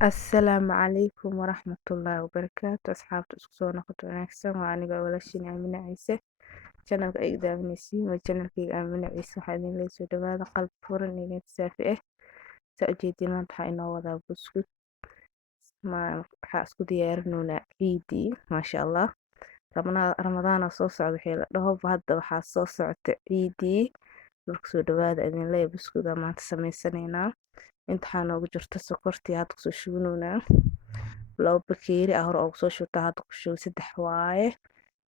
Asalaamu calaykum waraxmatullaahi wabarakaatu asxaabta isku soo noqoto wanaagsan waa aniga walaashiin Aamina Ciise channelka ay daawanaysiin waa channelkayga Aamina Ciise waxaa idin leeyahay soo dhawaada qalbi furan iyo niyad saafi ah saa ujeedin maanta waxaa inoo wadaa buskud waxaa isku diyaarinoonaa ciidii maasha Allah ramadaana soo socda wixii la dhaho hadda waxaa soo socota ciidii marka soo dhawaada idin leeyahay buskud maanta sameysanaynaa inta waxaa noogu jirta sokortii hadda kusoo shubanoonaa labo bakeeri ah hore ugu soo shubtaa hadda ku shubo 3 waaye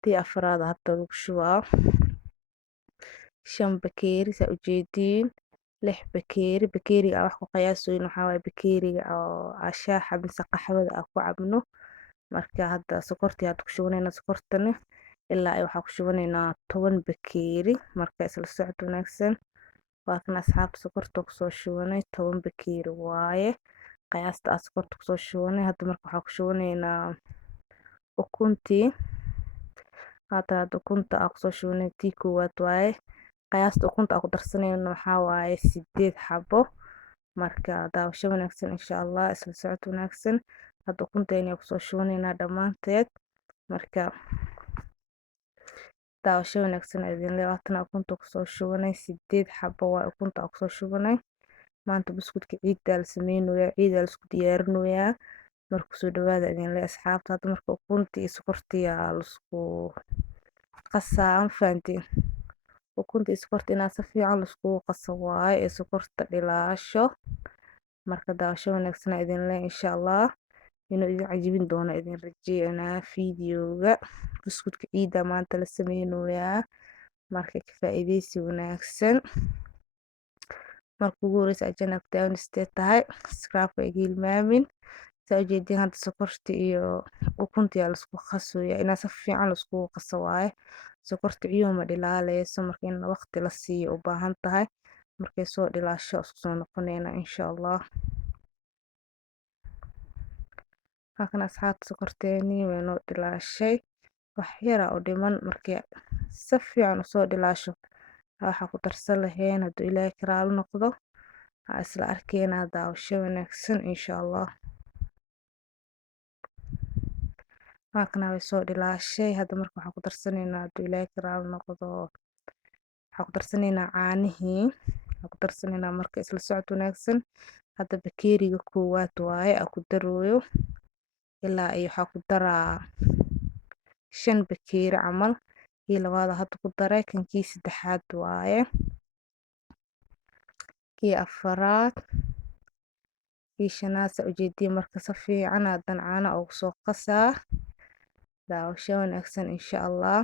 tii afraad hadda lagu shubaa 5 bakeeri saa ujeediin 6 bakeeri bakeeriga aan wax ku qiyaasoyin waxaa waaye bakeeriga oo shaaha mise qaxwada aan ku cabno marka hadda sokortii hadda ku shubanayna sokortana ilaa ay waxaa ku shubanaynaa 10 bakeeri marka isla socod wanaagsan waa kan asxaabta sokorta kusoo shubanay 10 bakeeri waaye qiyaasta aan sokorta kusoo shubanay hadda marka waxaa ku shubanaynaa ukuntii hadda ukunta aan kusoo shubanay tii koowaad waaye qiyaasta ukunta aan ku darsanayno waxaa waaye 8 xabo marka daawasho wanaagsan insha Allah isla socod wanaagsan hadda ukunteena aan kusoo shubanaynaa dhamaanteed marka daawasho wanaagsan idin leeyahay waatan ukunta kusoo shubanay 8 xabo waa ukunta aan kusoo shubanay maanta buskudka ciidda la sameeynayaa ciidda la isku diyaarinayaa marka soo dhawaada idin leeyahay asxaabta hadda marka ukunta iyo sokortii la isku qasaa faantiin ukunta iyo sokorta inaa si fiican la isku qaso waaye ee sokorta dhilaasho marka daawasho wanaagsan idin leeyahay insha Allah inuu idin cajibin doono idin rajeynaa fiidiyowga buskudka ciidda maanta la sameeynayaa marka ka faa'iideysi wanaagsan marka ugu horeysa channelka daawanaysid tahay subscribe iga hilmaamin saa ujeedin hadda sokorta iyo ukunta la isku qasoyaa inaa si fiican la isku qaso waaye sokorta ciyoma dhilaaleyso marka in waqti la siiyo u baahan tahay markay soo dhilaasho isku soo noqonayna insha Allah halkan asxaabta sokorteeni way noo dhilaashay wax yar oo dhiman markii si fiican u soo dhilaasho waxa ku darsan lahayn haduu Ilaahay ka raali noqdo isla arkeena daawasho wanaagsan insha Allah halkan way soo dhilaashay hadda marka waxa ku darsanaynaa haduu Ilaahay ka raali noqdo waxa ku darsanaynaa caanihii waxa ku darsanaynaa marka isla socod wanaagsan hadda bakeeriga koowaad waaye aan ku darooyo ilaa ay waxa ku daraa 5 bakeeri camal kii labaad hadda ku daray kan kii saddexaad waaye kii afraad kii shanaad saa ujeedin marka si fiican hadan caano ugu soo qasaa daawasho wanaagsan insha Allah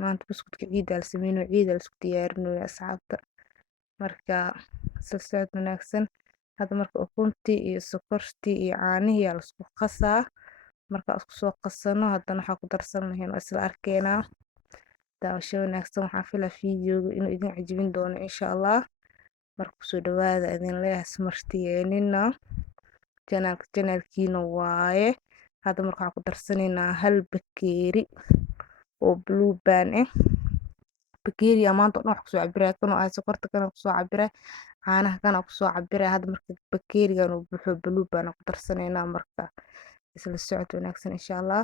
maanta buskudka ciidda la sameeynayo ciidda la isku diyaarinayo asxaabta marka isla socod wanaagsan hadda marka ukuntii iyo sokortii iyo caanihii la isku qasaa marka isku soo qasano hadana waxa ku darsan lahayn isla arkeena daawasho wanaagsan waxaan filaa fiidiyowga inuu idin cajibin doono insha Allah marka soo dhawaada idin leeyahay smartiyeenina channelkiina waaye hadda marka waxa ku darsanaynaa 1 bakeeri oo blue band bakeeri maanta wax ku soo cabiray kan oo sokorta kan ku soo cabiray caanaha kan ku soo cabiray hadda marka bakeerigan uu buuxo blue band ku darsanaynaa marka isla socod wanaagsan insha Allah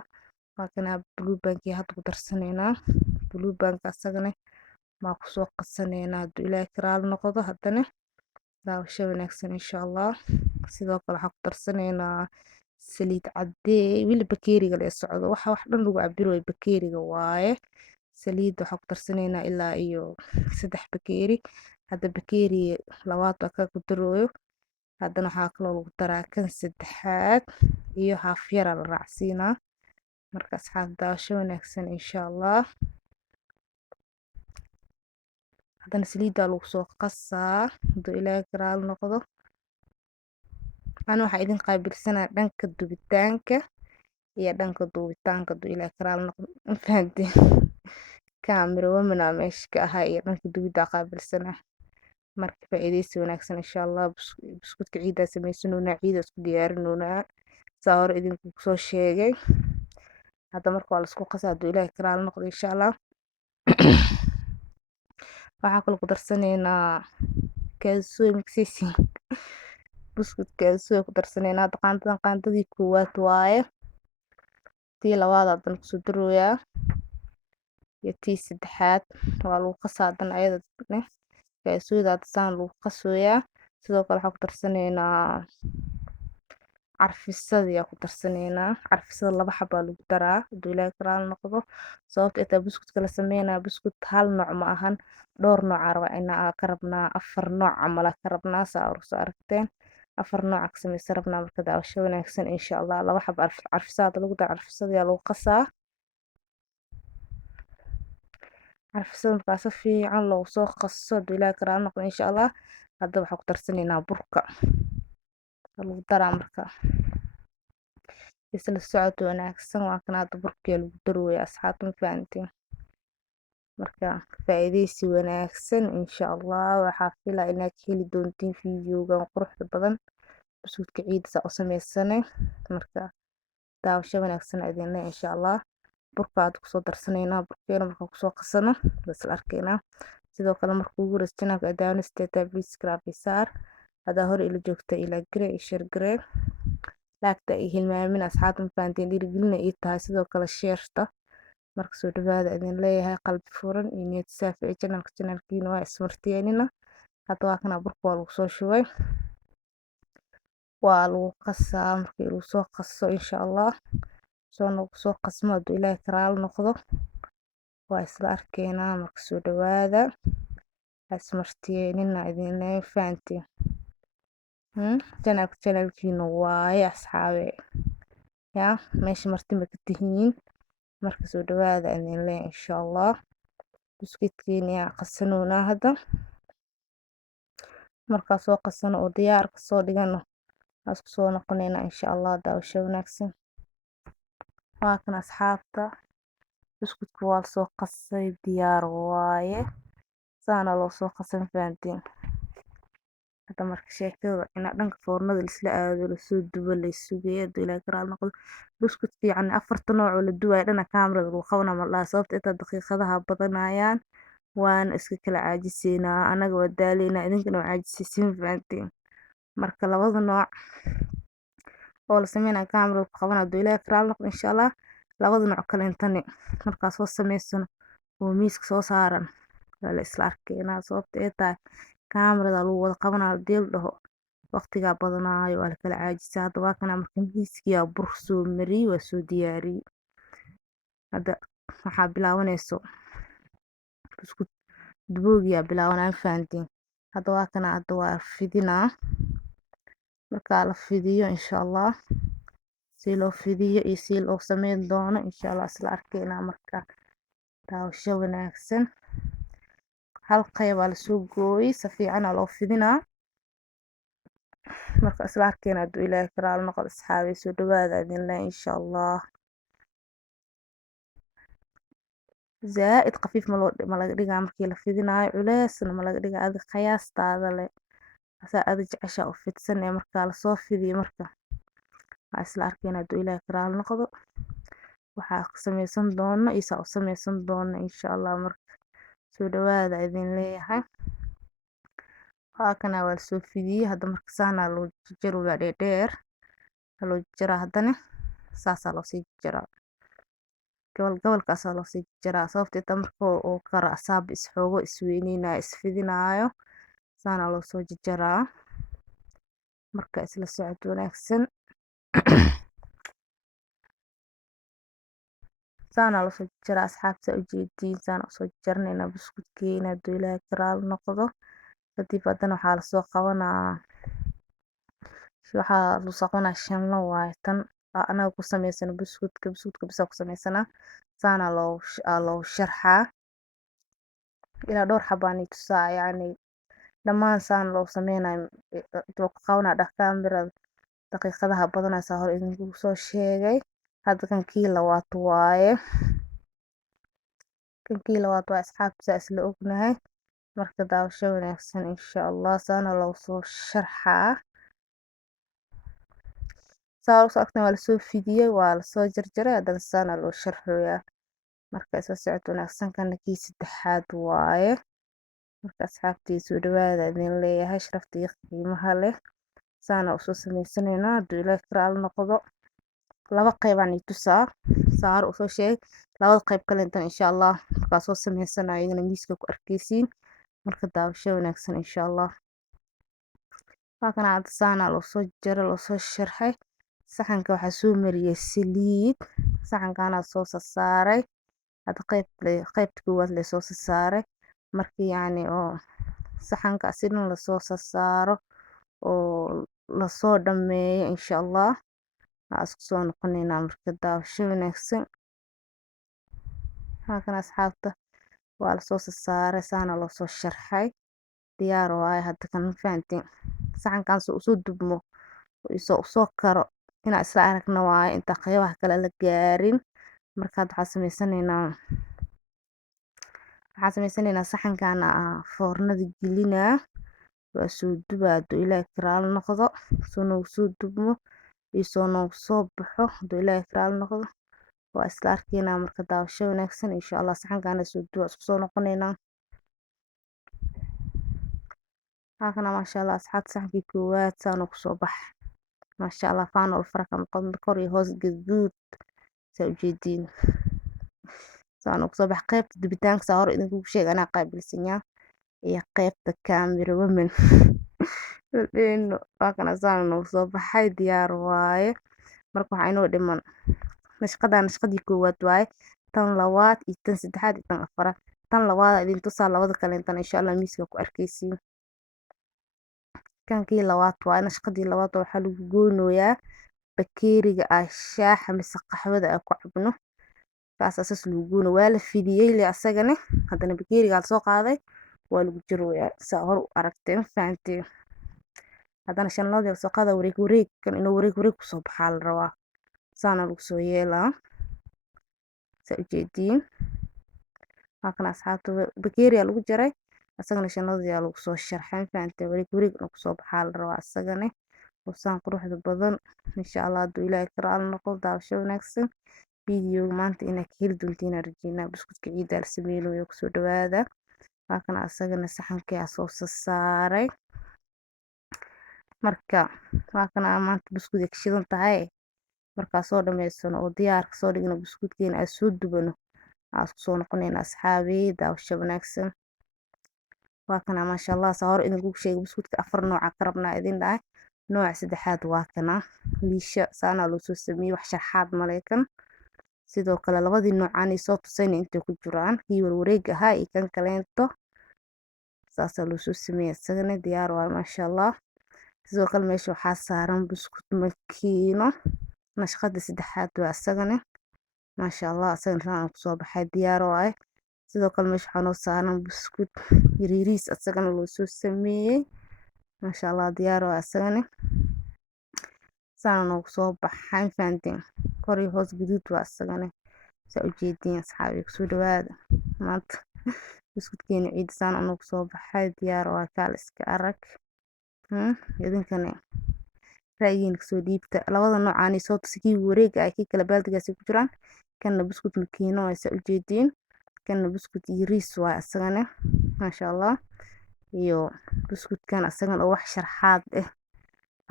markana blue band hadda ku darsanaynaa blue band asagana ma ku soo qasanaynaa haduu Ilaahay ka raali noqdo hadana daawasho wanaagsan insha Allah sidoo kale waxa ku darsanaynaa saliid cadee wili bakeeriga la socdo waxa wax dhan lagu cabiro bakeeriga waaye saliid waxa ku darsanaynaa ilaa iyo 3 bakeeri hadda bakeeri labaad ka ku darooyo hadana waxa kale lagu daraa kan saddexaad iyo haaf yar la raacsiinaa marka asxaab daawasho wanaagsan insha Allah hadana saliida lagu soo qasaa haduu Ilaahay ka raali noqdo waxa idin qaabilsanaa dhanka dubitaanka iyo dhanka duubitaanka haduu Ilaahay ka raali noqdo fahanteen camera woman meesha ka ahaa iyo dhanka dubida qaabilsanaa marka faa'iideysi wanaagsan insha Allah buskudka ciidda sameeysanona ciidda isku diyaarinoonaa saa hore idinku soo sheegay hadda marka waa la isku qasaa haduu Ilaahay ka raali noqdo insha Allah waxaa kale ku darsanaynaa kaasooy maksiisiin buskut kaasooy ku darsanayna hadda qaandadii koowaad waaye tii labaad haddana kusoo darooyaa iyo tii saddexaad waa lagu qasaa haddana ayadana kaasooyda hadda saan lagu qasooyaa sidoo kale waxaa ku darsanaynaa carfisadii ku darsanaynaa carfisada 2 xabaa lagu daraa haduu ilaahay ka raali noqdo sababta ay tahay buskudka la sameynaa buskut hal nooc ma ahan dhowr nooc aan ka rabnaa 4 nooc camal ka rabnaa saa soo aragteen 4 nooc ka sameysan rabnaa marka daawasho wanaagsan insha Allah 2 xabo carfisada lagu daro carfisada lagu qasaa carfisada markaa si fiican loo soo qaso haduu ilaahay ka raali noqdo insha Allah hadda waxaa ku darsanaynaa burka lagu daraa marka isla socod wanaagsan waa kan hadda burka lagu darooyaa asxaabta ma fahanteen marka faa'iideysi wanaagsan insha Allah waxaa filaa inaad ka heli doontiin fiidiyowgan quruxda badan buskudka ciidda u sameysanay marka daawasho wanaagsan idin leh insha Allah burka aad ku soo darsanaynaa burkeena marka ku soo qasano bas la arkaynaa sidoo kale marka ugu horeysay ka daawanaysta subscribe saar hada hore ila joogta ila gare share gare laagta hilmaamin asxaabta ma fahanteen dhiirigelina ii tahay sidoo kale sheerta marka soo dhawaada idin leeyahay qalbi furan iyo niyad saafi channelkiina waa ismartiyeenina hadda waa kana burka waa lagu soo shubay waa lagu qasaa markii lagu soo qaso insha Allah soo qasmo haduu ilaahay ka raali noqdo waa isla arkaynaa marka soo dhawaada ismartiyeenina idin leeyahay fahanteen channelkiina waaye asxaabe yaa meesha marti ma ka tihiin marka soo dhawaada idin leeyahay insha Allah buskudkeena qasanoona hadda marka soo qasano oo diyaar ka soo dhigano asku soo noqonayna insha Allah daawasho wanaagsan waa kan asxaabta buskudku waa soo qasay diyaar waaye saana loo soo qasan fahanteen hadda marka sheekada ina dhanka foornada isla aado la soo dubo la suugay haduu ilaahay ka raali noqdo buskudka yacni 4 nooc oo la duwayo dhana kaamirada lagu qabanaa ma laha sababta ay tahay daqiiqadaha badanayaan waan iska kala caajiseynaa anaga waa daaleynaa idinkana waa caajisaysiin fahanteen marka labada nooc oo la sameynaa kaamirada ku qabanaa haduu ilaahay ka raali noqdo insha Allah labada nooc kale intani markaas soo sameysano oo miiska soo saaran waa la isla arkaynaa sababta ay tahay kaamirada lagu wada qabanaa deel dhaho waqtiga badanaayo waa la kala caajisaa hadda waa kana marka miiskiya bur soo mariyay waa soo diyaariyay hadda waxaa bilaabanayso buskut duboogiya bilaabanaa fahanteen hadda waa kana hadda waa fidinaa marka la fidiyo insha Allah si loo fidiyo iyo si loo sameyn doono insha Allah isla arkaynaa marka daawasho wanaagsan hal qayb la soo gooyay si fiican loo fidinaa marka isla arkaynaa haduu ilaahay ka raali noqdo asxaabi soo dhawaada idin leh insha Allah زائد خفيف ما laga dhigaa markii la fidinaayo culeysna ma laga dhigaa adiga qiyaastaada leh asa adiga jecesha u fidsan ee marka la soo fidiyo marka waa isla arkaynaa haduu ilaahay ka raali noqdo waxaa sameysan doona isa u sameysan doona insha Allah marka soo dhawaada idin leeyahay waa kana waa soo fidiyay hadda marka saana loo jaruga dheer loo jaraa hadana saasa loo sii jaraa gobolkaas loo sii jaraa sababta ay marka oo kara asaab isxoogo isweynina isfidinaayo saana loo soo jaraa marka isla socod wanaagsan saana loo soo jaraa asxaabta u jeedin saana soo jarnayna buskudkeena haduu ilaahay ka raali noqdo kadib hadana waxaa la soo qabanaa shanlo waaye tan anaga ku sameysana buskudka bisa ku sameysana saana loo sharxaa ilaa dhowr xabaan tusaa yacni dhammaan saan loo sameynayo ku qabanaa kaamirada daqiiqadaha badanaysa hore idinku soo sheegay hadda kan kii labaad waaye asxaabta isla ognahay marka daawasho wanaagsan insha Allah saana loo soo sharxaa soo agtan waa la soo fidiyay waa la soo jarjaray hadana saana loo sharxoyaa marka isla socod wanaagsan kan kii saddexaad waaye marka asxaabtii soo dhawaada idin leeyahay sharafta iyo qiimaha leh saana usoo samaysanayna hadduu ilaahay ka raali noqdo laba qeybaan i tusaa saar usoo sheeg labada qeyb kalentan insha allah markaa soo samaysanayo iyagana miiska ku arkaysiin marka daawasho wanaagsan insha allah waa kana hadda saana loo soo jara loo soo sharxay saxanka waxaa soo mariyay saliid saxankaana soo saaray hadda qeybta koowaad la soo saaray markii yacni oo saxanka asidhan lasoo saaro oo lasoo dhameeyo insha allah waa isku soo noqonaynaa marka daawasho wanaagsan halkan asxaabta waa lasoo saaray saana loo soo sharxay diyaar waaye hadda kan fahantiin saxankan soo usoo dubmo usoo karo inaa isla aragna waaye inta qeybaha kale la gaarin marka hadda waxaan samaysanaynaa saxankan foornada gelinaa waa soo dubaa hadduu ilaahay ka raali noqdo soo noogu soo dubmo iyo soo noogu soo baxo hadduu ilaahay ka raali noqdo waa isla arkaynaa marka daawasho wanaagsan insha allah saxankaana soo duba isku soo noqonaynaa halkana maasha allah asxaabta saxankii koowaad saana kusoo bax maasha allah faanol faraka noqon kor iyo hoos gaduud saa ujeediin saana kusoo bax qeybta dubitaanka saa hore idinku sheeg anaa qaabilsanyaa iyo qeybta kaamira women waa kana saana noogu soo baxay diyaar waaye marka waxaa inoo dhiman nashqadii koowaad waaye tan labaad iyo tan saddexaad iyo tan afaraad tan labaad idin tusaa labada kalentan insha allah miiska ku arkaysiin kankii labaad waaye nashqadii labaad waxaa lagu goynayaa bakeeriga shaaxa mise qaxwada aan ku cabno kaas asas lagu goyno waa la fidiyey le asagana haddana bakeeriga soo qaaday waa lagu jiroyaa saa hor u aragtay ma fahanteen haddana shanladii soo qaada wareegkan inuu wareeg kusoo baxaa la rabaa saana lagu soo yeelaa saa ujeediin halkan asxaabta bakeeriya lagu jaray asagana shanladii lagu soo sharxay ma fahanteen wareeg inuu kusoo baxaa la rabaa asagana saan quruxda badan insha allah hadduu ilaahay ka raali noqdo daawasho wanaagsan fiidiyowga maanta inaad ka heli doontiin rajeynaa buskudka ciidda la sameynayo kusoo dhawaada halkana asagana saxankii soo saaray marka halkana maanta buskud ay ka shidan tahay markaa soo dhameysano oo diyaarka soo dhigno buskudkeena aan soo dubano aan isku soo noqonayna asxaabey daawasho wanaagsan waa kana maasha allah saa hore idinku sheegay buskudka 4 nooca ka rabnaa idin dhahay nooca saddexaad waa kana liisha saana loo soo sameeyay wax sharxaad maleekan sidoo kale labadii noocaan ay soo tusayna inta ku jiraan kii wareeg ahaa iyo kan kaleento saasa loo soo sameeyay isagana diyaar waa maasha allah sidoo kale meesha waxaa saaran buskud makiino nashqada saddexaad waa isagana maasha allah asagana saan ku soo baxay diyaar waaye sidoo kale meesha waxaa noo saaran buskud yariis asagana loo soo sameeyay maasha allah diyaar waa asagana saana noogu soo baxay fahanteen kor iyo hoos gaduud waa asagana saa ujeediin asxaabi kusoo dhawaada maanta buskudkeena ciid saana noogu soo baxay diyaar waa kaal iska arag idinkana ra'yigiina kasoo dhiibta labada noocaanay soo tusi kii wareega ay kii kala baaldigaasi ku jiraan kanna buskud makiino waa saa ujeediin kanna buskud yariis waa asagana maasha allah iyo buskudkan asagana oo wax sharxaad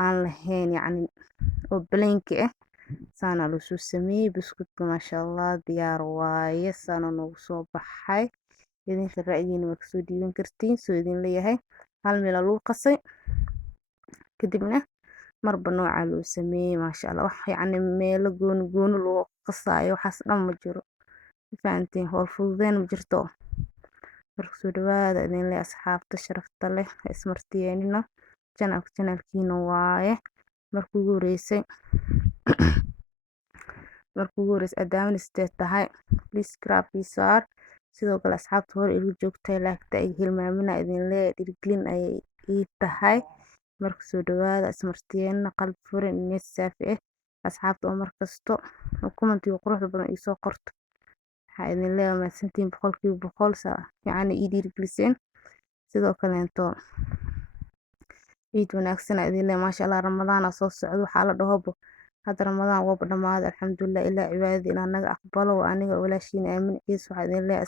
aan lahayn yacni oo blank saana loo soo sameeyay buskudka maasha allah diyaar waaye saana noogu soo baxay idinka ra'yigiina waa kasoo dhiiban kartiin soo idin leeyahay hal meel lagu qasay kadibna marba nooca loo sameeyay maasha allah wax yacni meelo gooni loo qasayo waxaas dhan ma jiro fahantiin howl fududeyn ma jirto marka soo dhawaada idin leeyahay asxaabta sharafta leh ismartiyeenina channelkiina waaye markuu ugu horeysay adaaministe tahay please subscribe sidoo kale asxaabta hore ilu joogtay laagta ay hilmaamina idin leeyahay dhiirigelin ayay ii tahay marka soo dhawaada ismartiyeenina qalbi furan iyo saafi asxaabta oo markasto commentiga quruxda badan ii soo qorto waxaa idin leeyahay mahadsantiin 100% yacni ii dhiirigeliseen sidoo kaleento ciid wanaagsan idin leeyahay maasha allah ramadaan soo socdo waxaa la dhahobo hadda ramadaan waa dhamaaday alxamdulillah ilaa cibaadada inaan naga aqbalo aniga walaashiina aamin ciis waxaa idin leeyahay